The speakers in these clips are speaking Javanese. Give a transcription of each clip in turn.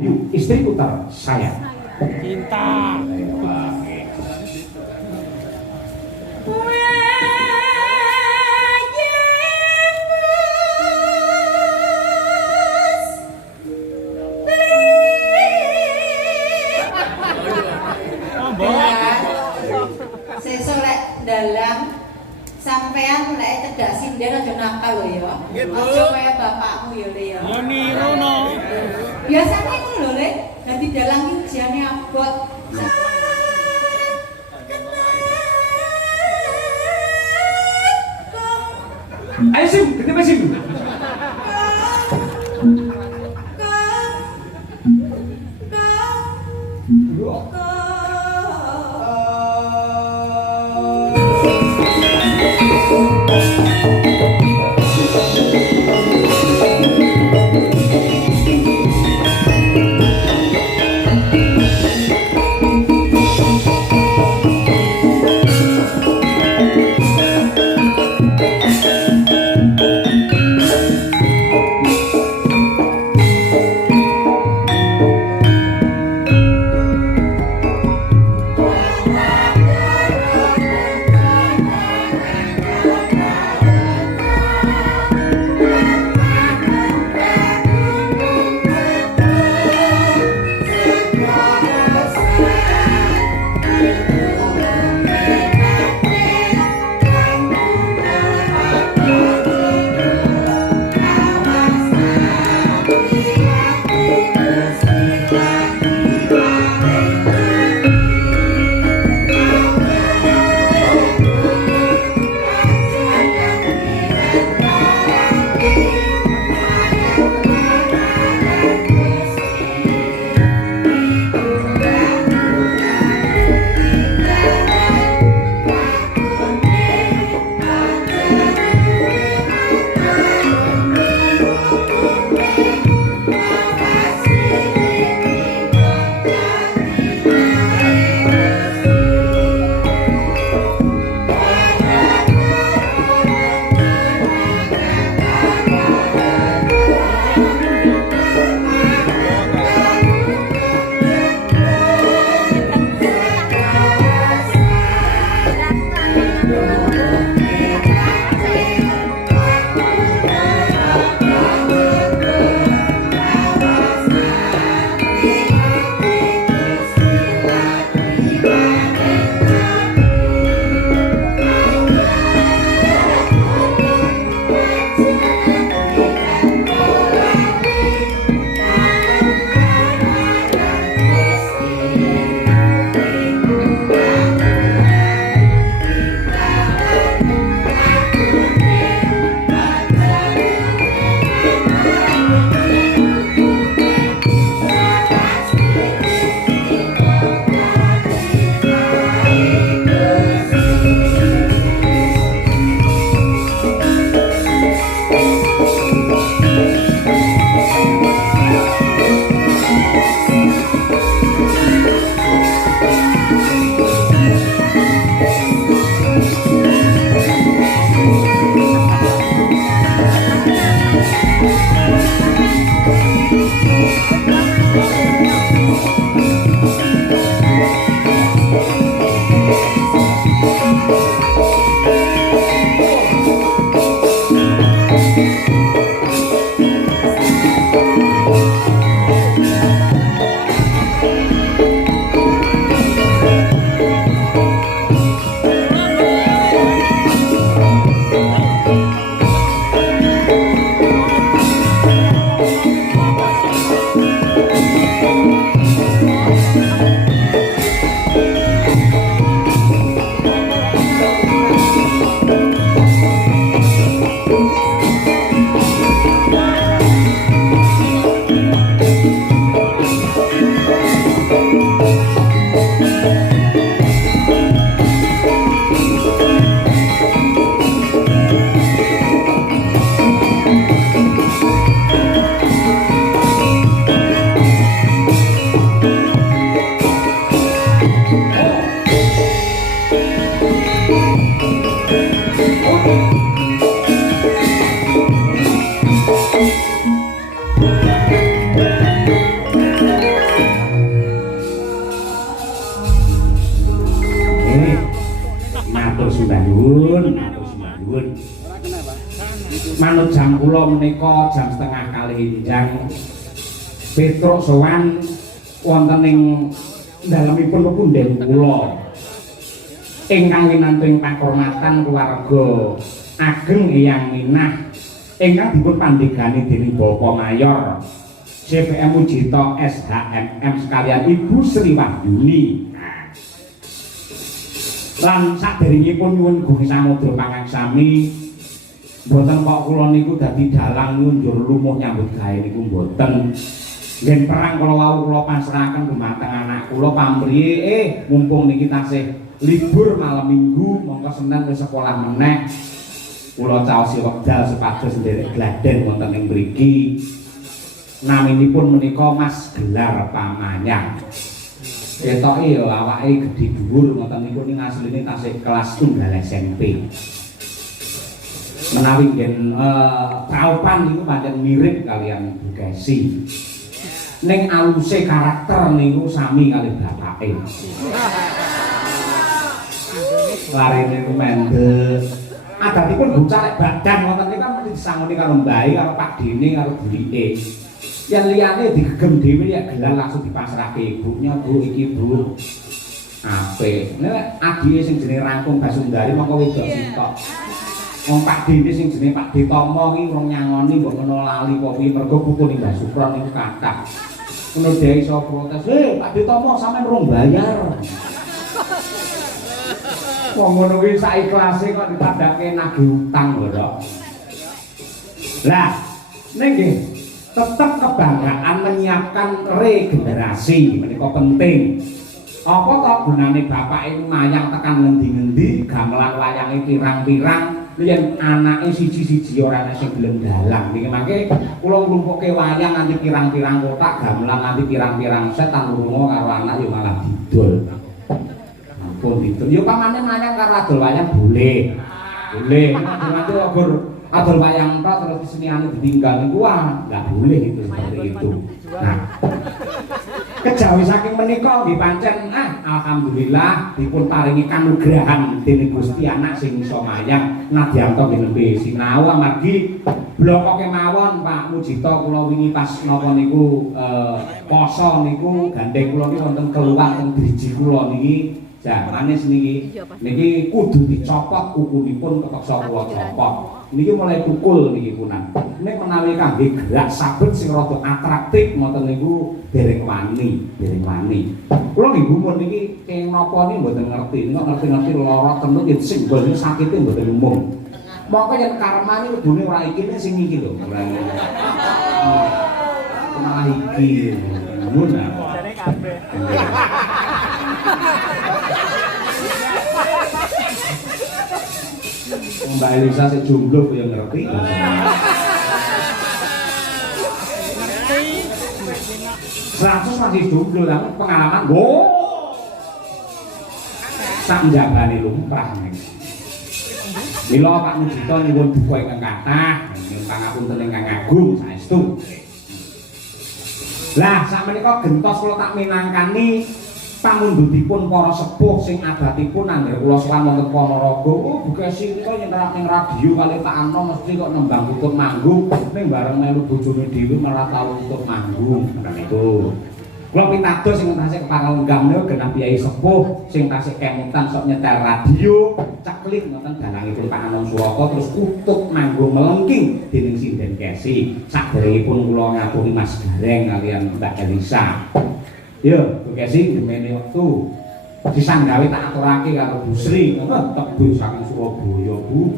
Istri putar saya. Cinta. Sesuk lek dalang sampean lek cedak sinden aja nakal lho ya. Aja kaya bapakmu ya Le ya. Ya niru no. Biasane ngono lho Le, dadi dalang iki ujiane abot. Ayo Sim, ketemu Sim. manut jam kula menika jam setengah kali enjang Petruk sowan wonten ing dalemipun pepunden kula ingkang winantu pakurmatan keluarga ageng Eyang Minah ingkang dipun pandhegani dening Bapak Mayor CPM Mujito SHMM sekalian Ibu Sri Wahyuni. Lan saderengipun nyuwun Gusti Samudra pangaksami mboten kok kula niku dadi dalang njur lumuh nyambut gawe niku mboten. Ngen perang kula wau kula pasrahaken dumateng anak kula pamriye mumpung niki tasih libur malam Minggu mongko Senin wis sekolah meneh. Kula caosi wekdal supados nderek gladen wonten ing mriki. Naminipun menika Mas Gelar Pamanyang. Ketoke ya awake gedhe dhuwur ngoten niku ning asline tasih kelas tunggal SMP. Menawi ngen praupan niku pancen mirip kalian Bu Kesi. Ning aluse karakter niku sami kali bapake. Larene niku mendel. Adatipun bocah lek badan ngoten niku kan mesti disangoni karo mbahe karo Pak Dene karo bulike. Yang liyane digegem dhewe ya gelar langsung dipasrahke ibunya, Bu iki Bu. Apik. Nek adike sing jenenge Rangkung Basundari mongko wedok sitok. Wong Pak Dene sing jenenge Pak Ditomo iki urung nyangoni mbok ngono lali kok kuwi mergo putune Mbah Supron niku kathah. Ngono dhewe iso protes, Pak Ditomo sampean urung bayar." Wong ngono kuwi sak ikhlase kok dipadake nagih utang lho. Lah, ning nggih tetap kebanggaan menyiapkan regenerasi menika penting. Apa to gunane bapak ini mayang tekan ngendi-ngendi gamelan wayange pirang-pirang yen anake siji-siji ora ana sing gelem dalang. Niki mangke kula nglumpukke wayang nganti pirang-pirang kotak, gamelan nganti pirang-pirang set tan lunga karo anak yo malah didol. Ampun didol. Yo pamane mayang karo adol wayang boleh. Boleh. Nanti adol wayang tok terus keseniane ditinggal niku enggak boleh itu seperti itu. Nah, kejawi saking menika nggih pancen alhamdulillah dipun paringi kanugrahan dening Gusti anak sing iso mayang nadyanto nembe sinau amargi blokoke mawon Pak Mujito kula wingi pas napa niku poso niku gandeng kula niku wonten keluar teng driji kula niki manis niki kudu dicopot kukunipun kepeksa kula copot. Niki mulai tukul niki punan. Nek menawi kangge gerak sabet sing rada atraktif ngoten niku dereng wani. Kula nggih gumun niki keng napa niki mboten ngerti. Nek ngerti-ngerti lara tentu yen sing mbone sakite mboten umum. Mongko yen karmane kudune ora iki sing iki lho. Malah iki. Mun jare kabeh. Mbak Elisa sing jomblo yang ngerti. 100 masih jomblo tapi pengalaman sak njabane lumrah ning. Mila Pak Mujito nyuwun buku ingkang kathah, nyuwun pangapunten ingkang agung saestu. Lah sakmenika gentos kula tak minangkani pamundhutipun para sepuh sing adatipun angger kula sowan wonten Ponorogo. Bu Kesi nika yen ning radio kali tak anom mesti kok nembang tutup manggung ning bareng melu bojone dhewe malah tau tutup manggung kan itu. Kula pitados sing tasih kepanggam niku genah piyai sepuh sing tasih kemutan sok nyetel radio ceklik ngoten dalangipun Pak Anom Surata terus utup manggung melengking dening Sinden Kesi. Saderengipun kula ngaturi Mas Gareng kalian Mbak Elisa. Yo, Bu Kesi demene wektu disanggawe tak aturake karo Bu Sri, tebih saking Surabaya Bu.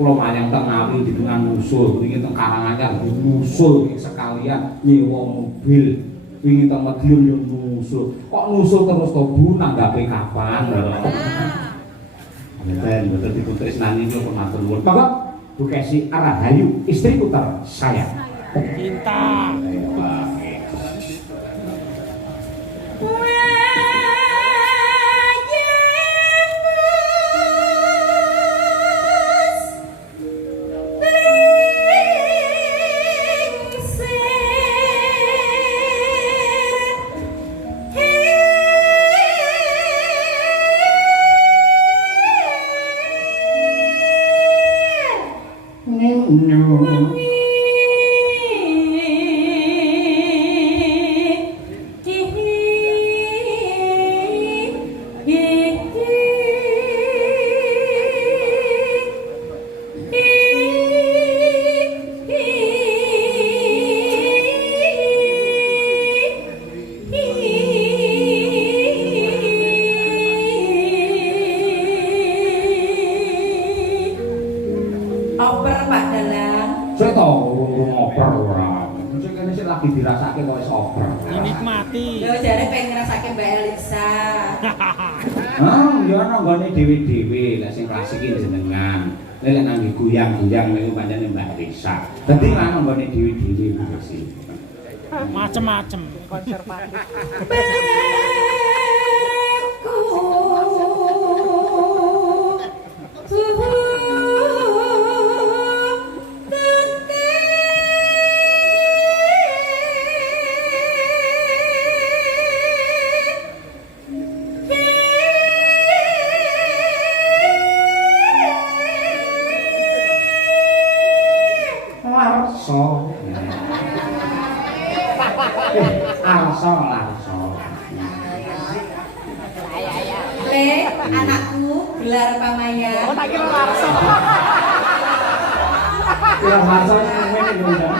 Kula mayang teng Ngawi ditungan nusul, wingi teng Karanganyar nusul sekalian nyewa mobil. Wingi teng Madiun yo nusul. Kok nusul terus to Bu nanggape kapan lho. Mboten dipun tresnani kula matur nuwun. Monggo Bu Kesi Arahayu, istri puter saya. Cinta. mati. Lho jare pengen ngrasake Mbak Elisa. Ya ana nggone dhewe-dhewe lek sing klasik iki jenengan. Lek nangge guyang-guyang niku pancen Mbak Risa. Dadi lan nggone dhewe-dhewe sih. Macem-macem konservatif. Anakku gelar pamaya. Oh tak kira Larso. Ya Larso ngene lho ya.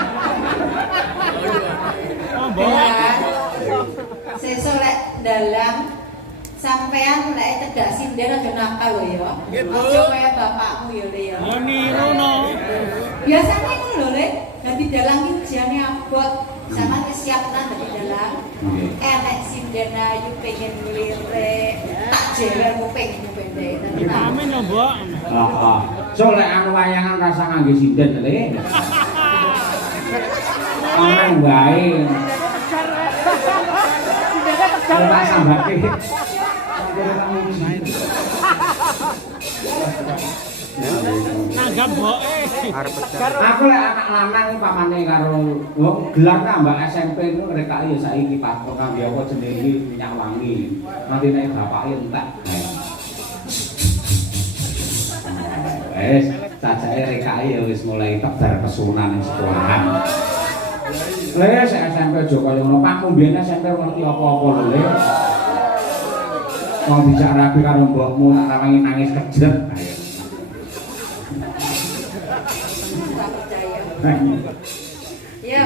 Oh, Mbok. Sesuk lek dalang sampean lek cedak sinden aja nakal lho ya. Aja kaya bapakmu ya Le ya. Ya niru no. Biasane ngono lho Le. Dadi dalang iki ujiane abot. Sampeyan wis siap tenan dadi dalang. Enek sinden ayu pengen lirik. Tak jewer mu pengen pendek. Amin lho, Mbok. Heeh. So lek anu wayangan rasa ngangge sinden Le. Aman wae. Ora sambake. Nanggap Mbok. Aku lek anak lanang pamane karo wong gelar tambah SMP ku rekake ya saiki patok kangge apa jenenge minyak wangi. Nanti nek bapake entek. Wes, cacake rekake ya wis mulai tebar pesona ning sekolahan. Lha SMP aja kaya ngono, Pakmu mbiyen SMP ngerti apa-apa lho, Le. Mau bicara rapi karo mbokmu tak rawangi nangis kejret. Ya.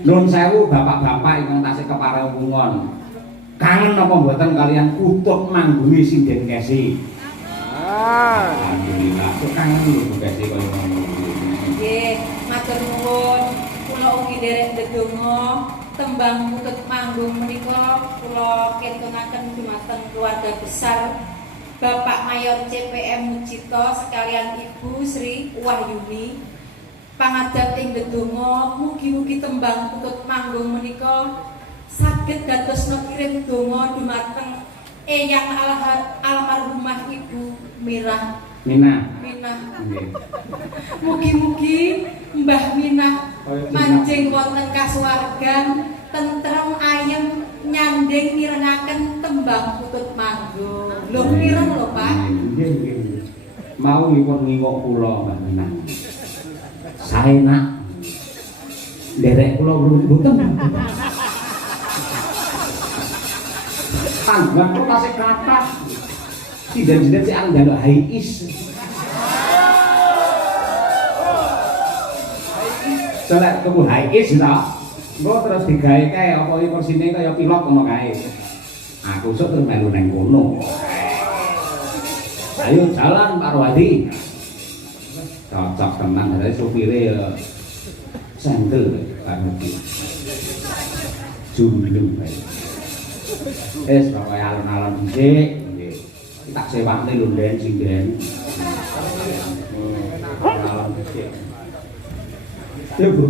Nun sewu bapak-bapak ingkang tasih keparengungan. Kangen apa mboten kalian kutub manggungi sinden kesi? Alhamdulillah. Kok kangen lho kesi kaya ngono. Nggih, matur nuwun. Kula ugi derek ndedonga tembang putut manggung menika kula ketungaken dumateng keluarga besar Bapak Mayor CPM Mujito sekalian Ibu Sri Wahyuni. Pangadap ing ndedonga mugi-mugi tembang putut manggung menika saged dadosna kirim donga dumateng eyang almarhumah Ibu Minah. Mugi-mugi Mbah Minah manjing wonten kasuwargan tentrem ayem nyanding mirengaken tembang putut manggung. Lho mireng lho Pak. Nggih. Mau nyuwun ngiwok kula Mbak Minah. Sae nak derek kula mboten. Tanggang kok tasih kathah. Sinden-sinden sik arep njaluk hais. Soalnya kamu hais ta. Engko terus digawe kae apa iki kursine kaya pilot ngono kae. Aku sok terus melu nang kono. Ayo jalan Pak Rawadi. Cocok tenan dari supire ya sandel kan iki. Jumlung kae. Pokoke alon-alon dhisik nggih. Tak sewakne lho Den sinden. Alon dhisik. Ya Bu.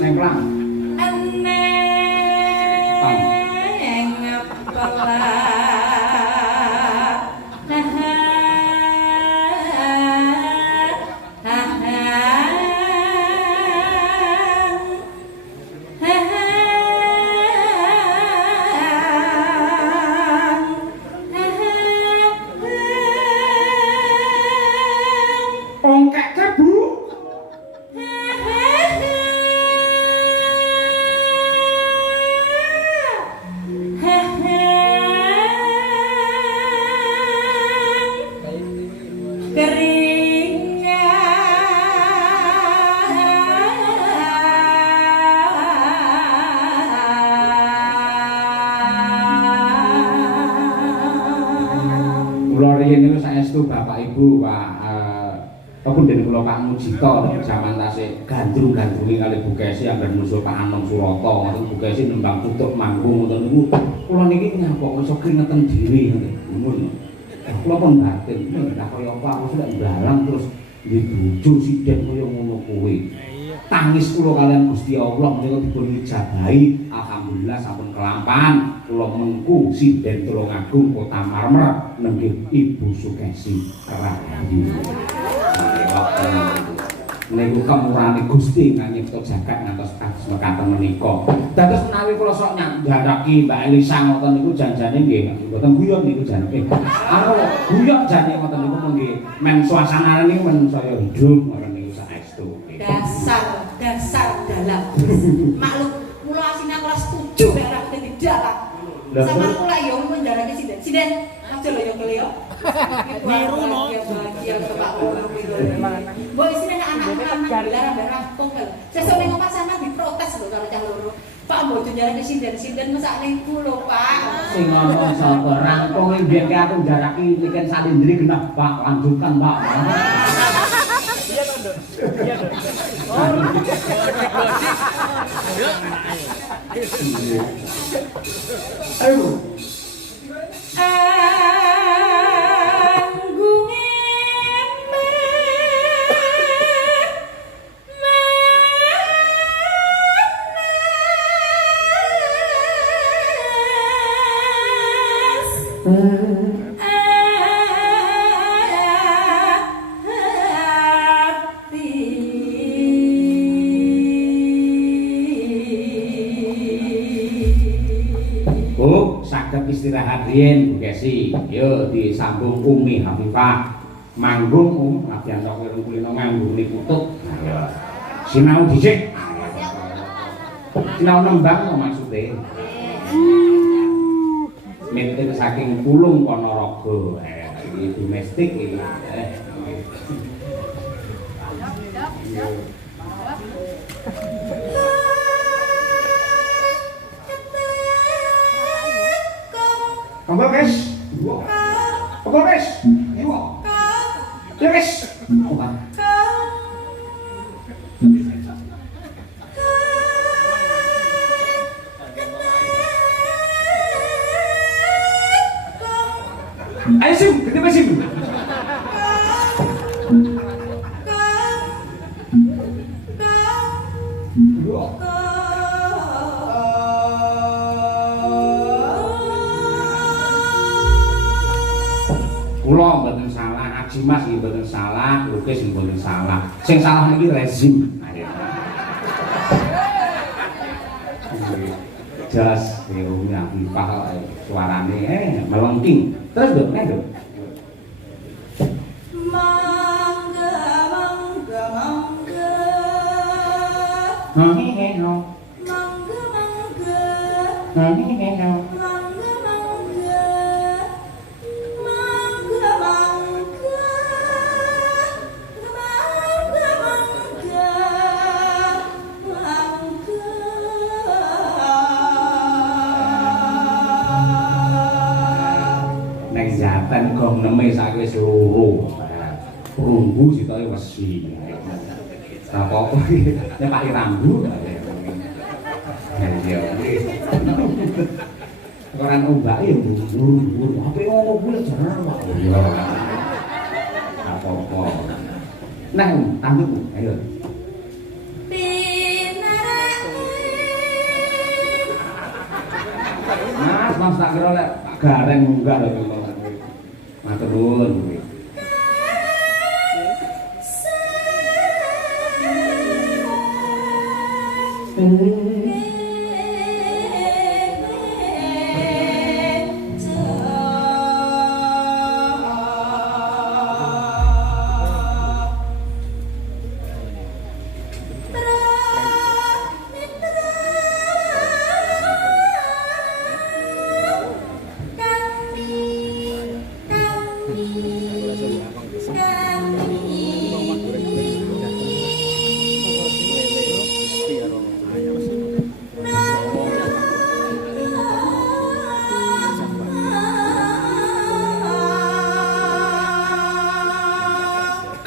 Neng Plang. yen niku saestu Bapak Ibu Pak Kepunden kula Pak Mujito jaman tasih gandrung-gandrunge kali Bu Kesi anggar nusul Pak Anom Surata ngoten Bu Kesi nembang tutuk manggung ngoten niku kula niki nyapa iso kringeten diri ngoten. Kula pun batin nek kaya apa aku sudah ndalang terus dibujuk sithik kaya ngono kuwi. Tangis kula kalian Gusti Allah menika dipun ijabahi alhamdulillah sampun kelampan kula mengku Sinden Tulungagung Kota Marmer nenggih Ibu Sukesi Rahayu. Niku kemurahane Gusti nganyipta jagat ngantos kados mekaten menika. Dados menawi kula sok nyandharaki Mbak Elisa ngoten niku janjane nggih mboten guyon niku jane. Guyon jane ngoten niku nggih men suasanane niku men saya hidup ngoten niku saestu. Dasar dalam. Maklum kula asine ora setuju nek ora dadi dalam. Sama kula yo menjarake Sinden. Aja lho yo kele yo. Niru no. Ya Pak Mbok isine anak-anak larang-larang pungkel. Sesuk ning omah sampean diprotes lho karo cah loro. Pak mbok njarake Sinden mesak ning kulo, Pak. Sing ngomong sapa rangkung mbiyen ki aku njaraki niken salindri genah, Pak. Lanjutkan, Pak. Iya to, Nduk. Iya, Nduk. Ayo. Istirahat riyen Bu Kesi. Yo disambung Umi Hafifah. Manggung latihan tok kulino nganggung nikutut. Ayo. Sinau dhisik. Sinau nembang maksude. Minten saking Pulung Ponorogo. Iki domestik iki. Kompol guys. Kompol guys. Ayo. Ya guys. Ayo sim, kita sim. Kula mboten salah, Aji Mas nggih mboten salah, lukis nggih mboten salah. Sing salah niki rezim. Jas Umi Hafifah suarane melengking. Terus Nduk, nek Nduk. Jaten gong neme saiki wis loro. Runggu sitoke wesi. Apa-apa iki nyepaki rambu. Ya koran ombake mbur-mbur. Ape ngono kuwi jaran kok. Apa-apa. Nah, tanduk ayo. Mas tak kira lek gareng munggah lho. Matur nuwun.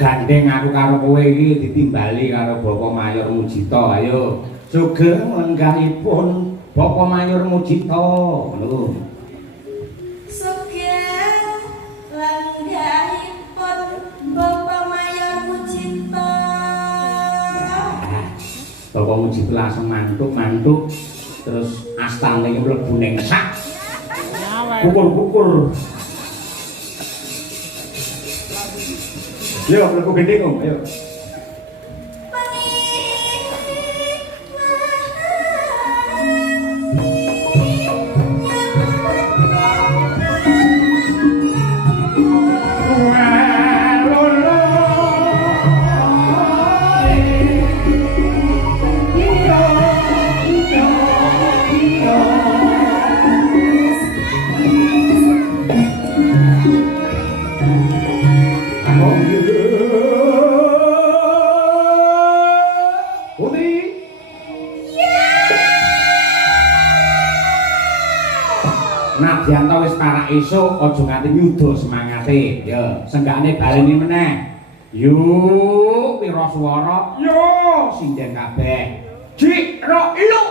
gandeng aku karo kowe iki ditimbali karo Bapak Mayor Mujito. Ayo sugeng lenggahipun Bapak Mayor Mujito. Lho. Sugeng lenggahipun Bapak Mayor Mujito. Bapak Mujito langsung mantuk terus astane mlebu ning sak. Kukur. Yo, mlebu gending om, ayo. Nadyan wis para esuk aja nganti nyuda semangate. Ya, senggakne baleni meneh. Yuk, pira swara? Yo, sinden kabeh. Jik, ro, lu.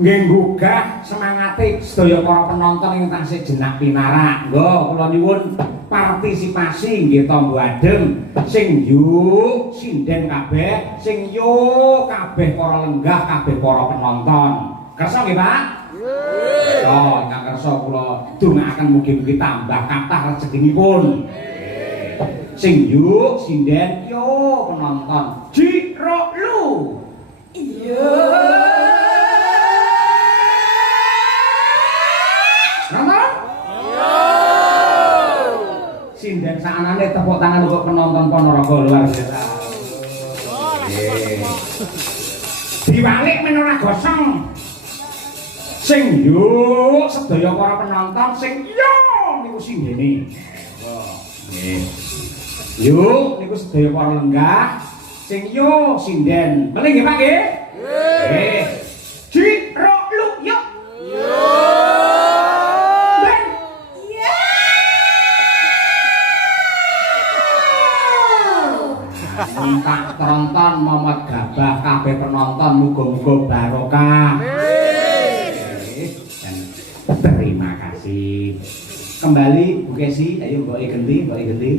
Nggih gugah semangate sedaya para penonton ing taksih jenak pinarak. Nggo kula nyuwun partisipasi nggih to mbo adem. Sing yuk sinden kabeh, sing yuk kabeh para lenggah, kabeh para penonton. Kersa nggih, Pak? Nggih. Oh, ingkang kersa kula dongaaken mugi-mugi tambah kathah rezekinipun. Sing yuk sinden yuk penonton. Jiro lu. Iya. Sinden saanane tepuk tangan untuk penonton Ponorogo luar biasa. Diwalik menora gosong. Sing yuk sedaya para penonton sing yo niku sindene. Nggih. Yuk niku sedaya para lenggah sing yo sinden. Beling nggih Pak nggih? Nggih. Jiro lu yuk. Yo. Tak tronton momot gabah kabeh penonton muga-muga barokah. Dan terima kasih. Kembali Bu Kesi, ayo Mbok ganti.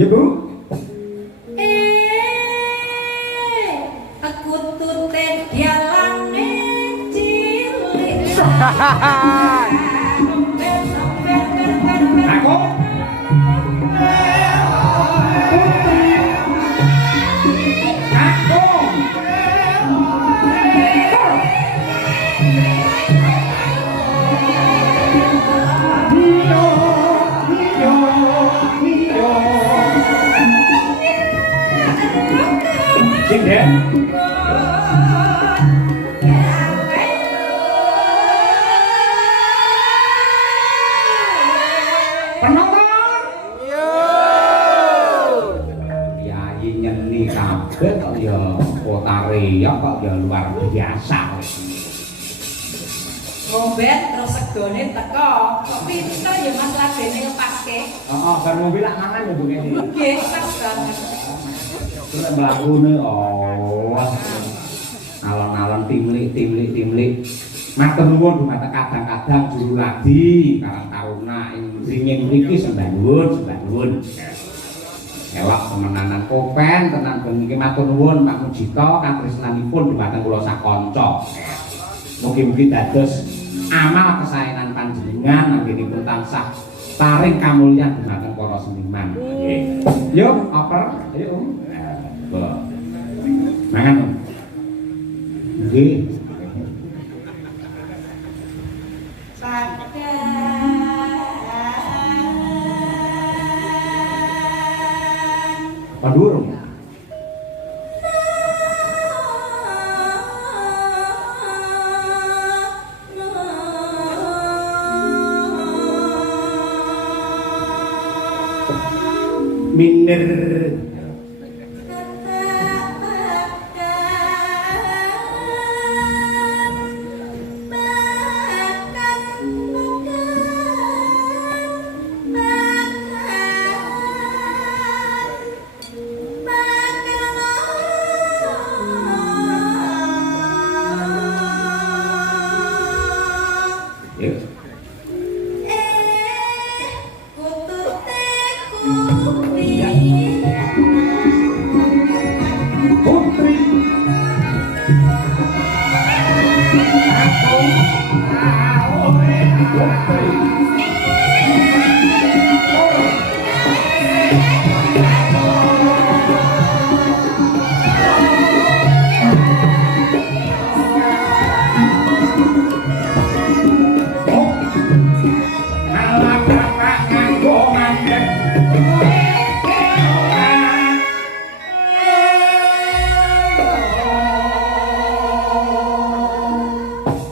Ya Bu? Aku tute dialane cilik. Aku? Sinden. Penonton. Yo. Yayi nyeni kabeh kok ya kota Riau kok ya luar biasa. Ngombet terus segone teko. Kok pinter ya Mas ladene ngepaske. Heeh, bar mobil lak mangan ya Bu Kesi. Nggih, pas banget. Lek mlakune alon-alon timlik. Matur nuwun dumateng kadang-kadang juru ladi Karang Taruna ing ringing mriki sembah nuwun. elok temenanan kopen tenan bengi matur nuwun Pak Mujito katresnanipun dhumateng kula sakanca. Mugi-mugi dados amal kesaenan panjenengan anggenipun tansah paring kamulyan dhumateng para seniman. Nggih. Yuk, oper. Ayo, Om. Mangan, Om. Nggih. Pandurung. Minder.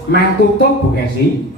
Mang tutup Bu Kesi.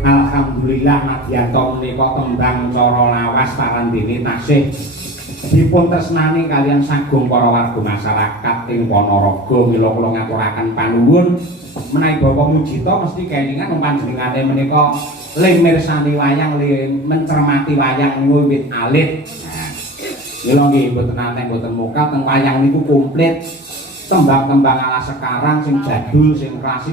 Alhamdulillah nadyanto menika tembang cara lawas parandene tasih dipun tresnani kalian sagung para warga masyarakat ing Ponorogo. Mila kula ngaturaken panuwun menawi Bapak Mujito mesti kelingan panjenengane menika le mirsani wayang, le mencermati wayang wiwit alit. Mila nggih mboten nate mboten muka teng wayang niku komplit tembang-tembang ala sekarang sing jadul sing klasik.